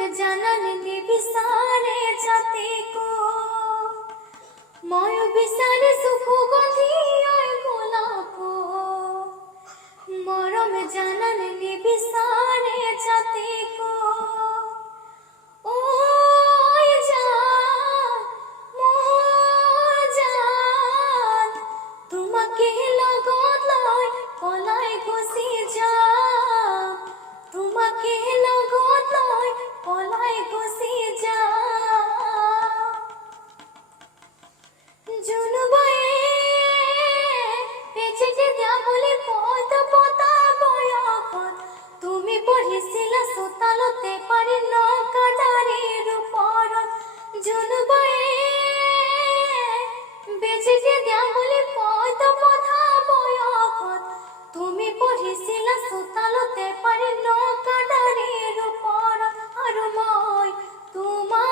জানালে নিবিচাৰে জাতিকো মই বিচাৰি সুখ গন্ধি গোলাপ মৰম জানালে নিবিচাৰে জাতিকো তোমাকে লগত লৈ পলাই গুচি যাম তোমাকে লগত লৈ পলাই গুচি যাম জুনুবায়ে পেচেকে দিয়া বুলি পদ পতা বয়সত তুমি পঢ়িছিলা চোতালতে পাৰি নকাদাৰীৰ ওপৰত জুনুবায়ে বেচেকে দিয়া বুলি পদ পতা বয়সত তুমি পঢ়িছিলা চোতালতে পাৰি নকাদাৰীৰ ওপৰত আৰু মই তোমাৰ